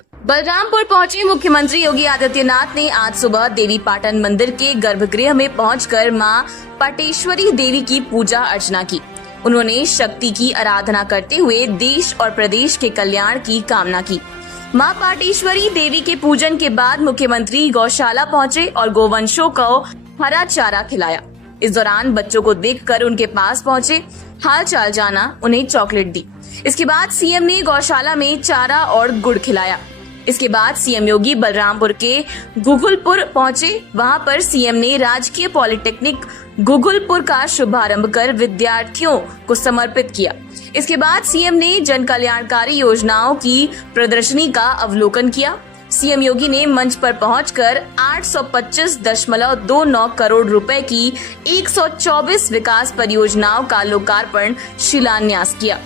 बलरामपुर पहुंचे मुख्यमंत्री योगी आदित्यनाथ ने आज सुबह देवी पाटन मंदिर के गर्भगृह में पहुंचकर मां पाटेश्वरी देवी की पूजा अर्चना की। उन्होंने शक्ति की आराधना करते हुए देश और प्रदेश के कल्याण की कामना की। मां पाटेश्वरी देवी के पूजन के बाद मुख्यमंत्री गौशाला पहुंचे और गोवंशों को हरा चारा खिलाया। इस दौरान बच्चों को देखकर उनके पास पहुंचे, हाल चाल जाना, उन्हें चॉकलेट दी। इसके बाद सीएम ने गौशाला में चारा और गुड़ खिलाया। इसके बाद सीएम योगी बलरामपुर के घुघुलपुर पहुंचे। वहां पर सीएम ने राजकीय पॉलिटेक्निक घुघुलपुर का शुभारंभ कर विद्यार्थियों को समर्पित किया। इसके बाद सीएम ने जन कल्याणकारी योजनाओं की प्रदर्शनी का अवलोकन किया। सीएम योगी ने मंच पर पहुंचकर 825.29 करोड़ रुपए की 124 विकास परियोजनाओं का लोकार्पण शिलान्यास किया।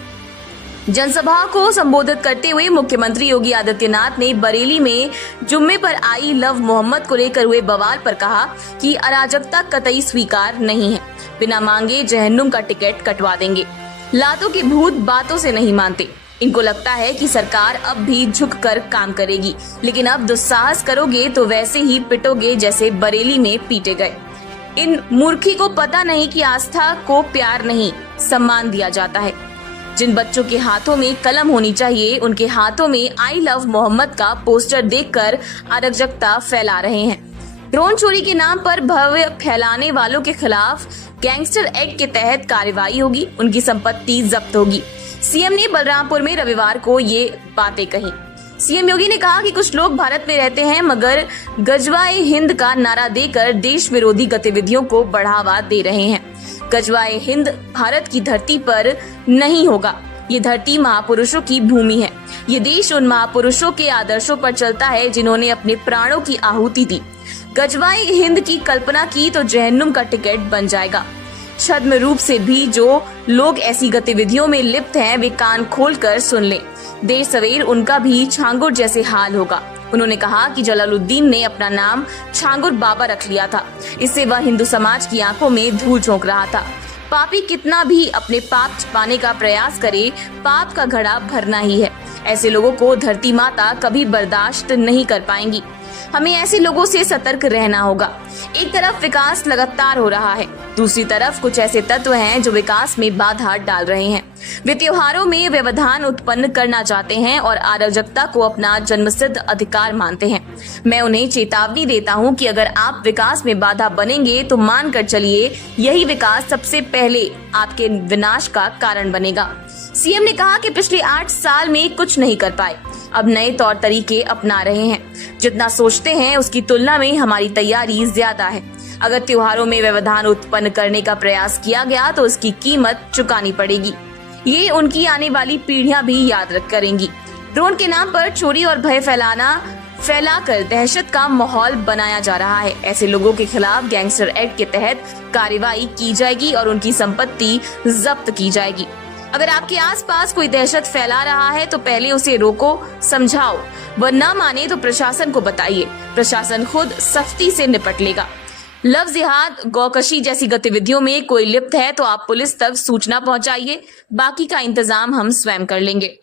जनसभा को संबोधित करते हुए मुख्यमंत्री योगी आदित्यनाथ ने बरेली में जुम्मे पर आई लव मोहम्मद को लेकर हुए बवाल पर कहा कि अराजकता कतई स्वीकार नहीं है। बिना मांगे जहन्नुम का टिकट कटवा देंगे। लातों के भूत बातों से नहीं मानते। इनको लगता है कि सरकार अब भी झुककर काम करेगी, लेकिन अब दुस्साहस करोगे तो वैसे ही पिटोगे जैसे बरेली में पीटे गए। इन मूर्खी को पता नहीं कि आस्था को प्यार नहीं, सम्मान दिया जाता है। जिन बच्चों के हाथों में कलम होनी चाहिए, उनके हाथों में आई लव मोहम्मद का पोस्टर देखकर अराजकता फैला रहे हैं। ड्रोन चोरी के नाम पर भव्य फैलाने वालों के खिलाफ गैंगस्टर एक्ट के तहत कार्रवाई होगी, उनकी संपत्ति जब्त होगी। सीएम ने बलरामपुर में रविवार को ये बातें कही। सीएम योगी ने कहा कि कुछ लोग भारत में रहते हैं मगर गजवाए हिंद का नारा देकर देश विरोधी गतिविधियों को बढ़ावा दे रहे हैं। गजवाए हिंद भारत की धरती पर नहीं होगा। ये धरती महापुरुषों की भूमि है। ये देश उन महापुरुषों के आदर्शों पर चलता है जिन्होंने अपने प्राणों की आहुति दी। गजवाए हिंद की कल्पना की तो जहन्नुम का टिकट बन जाएगा। छद्म रूप से भी जो लोग ऐसी गतिविधियों में लिप्त हैं, वे कान खोलकर सुन लें। देर सवेर उनका भी छांगुर जैसे हाल होगा। उन्होंने कहा कि जलालुद्दीन ने अपना नाम छांगुर बाबा रख लिया था। इससे वह हिंदू समाज की आंखों में धूल झोंक रहा था। पापी कितना भी अपने पाप छिपाने का प्रयास करे, पाप का घड़ा भरना ही है। ऐसे लोगों को धरती माता कभी बर्दाश्त नहीं कर पाएंगी। हमें ऐसे लोगों से सतर्क रहना होगा। एक तरफ विकास लगातार हो रहा है, दूसरी तरफ कुछ ऐसे तत्व हैं जो विकास में बाधा डाल रहे हैं। वे त्योहारों में व्यवधान उत्पन्न करना चाहते हैं और अराजकता को अपना जन्मसिद्ध अधिकार मानते हैं। मैं उन्हें चेतावनी देता हूं कि अगर आप विकास में बाधा बनेंगे तो मान कर चलिए, यही विकास सबसे पहले आपके विनाश का कारण बनेगा। सीएम ने कहा कि पिछले 8 साल में कुछ नहीं कर पाए, अब नए तौर तरीके अपना रहे हैं। जितना सोचते हैं उसकी तुलना में हमारी तैयारी ज्यादा है। अगर त्योहारों में व्यवधान उत्पन्न करने का प्रयास किया गया तो उसकी कीमत चुकानी पड़ेगी। ये उनकी आने वाली पीढ़ियां भी याद करेंगी। ड्रोन के नाम पर चोरी और भय फैलाकर दहशत का माहौल बनाया जा रहा है। ऐसे लोगों के खिलाफ गैंगस्टर एक्ट के तहत कार्रवाई की जाएगी और उनकी संपत्ति जब्त की जाएगी। अगर आपके आसपास कोई दहशत फैला रहा है तो पहले उसे रोको, समझाओ। वह न माने तो प्रशासन को बताइए। प्रशासन खुद सख्ती से निपट लेगा। लव जिहाद, गौकशी जैसी गतिविधियों में कोई लिप्त है तो आप पुलिस तक सूचना पहुंचाइए। बाकी का इंतजाम हम स्वयं कर लेंगे।